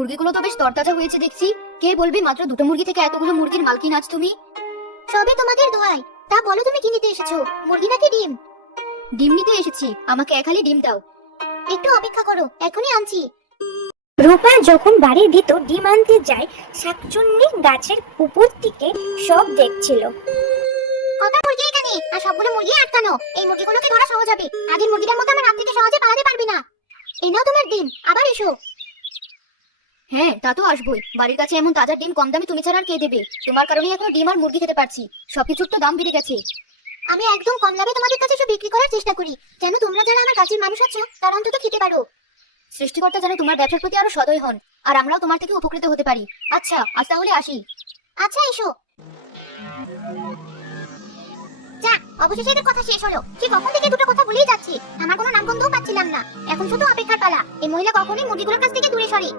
মুরগিগুলো তো বেশ তরতাজা হয়েছে দেখছি। কে বলবে মাত্র দুটো মুরগি থেকে এতগুলো মুরগির মালকিন আজ তুমি? সবই তোমাদের দোয়ায়। তা বলো, তুমি কি নিতে এসেছো, মুরগি নাকি ডিম? ডিম নিতে এসেছি, আমাকে খালি ডিম দাও। একটু অপেক্ষা করো, এখনই আনছি। রূপা যখন বাড়ির ভিতর ডিম আনতে যায়, শাকচুন্নি গাছের উপর থেকে সব দেখছিল। কটা মুরগি এখানে, আর সবগুলো মুরগি আটকানো। এই মুরগিগুলোকে ধরা সহজ হবে, আগের মুরগিটার মতো আমার হাত থেকে সহজে পালাতে পারবে না। এই নাও তোমার ডিম, আবার এসো। হ্যাঁ, তা তো আসবোই। বাড়ির কাছে এমন তাজা ডিম কম দামে তুমি ছাড়া আর কে দেবে? তোমার কারণেই এখনো ডিম আর মুরগি খেতে পারছি। সবকিছুর তো দাম বেড়ে গেছে। আমি একদম কম লাভে তোমাদের কাছে সব বিক্রি করার চেষ্টা করি, যেন তোমরা যারা আমার কাছের মানুষ আছো তারা অন্তত খেতে পারো। সৃষ্টিকর্তা যেন তোমার ব্যবসার প্রতি আরো সদয় হন, আর আমরাও তোমার থেকে উপকৃত হতে পারি। আচ্ছা, আজ তাহলে আসি। আচ্ছা, এসো। যা, অবশেষে এদের কথা শেষ হলো। সে কখন থেকে দুটো কথা বলেই যাচ্ছি, আমার কোনো নাম গন্ধও পাচ্ছিলাম না। এখন শুধু অপেক্ষার পালা। এই মহিলা কখনোই মুরগিগুলোর কাছ থেকে দূরে সরে।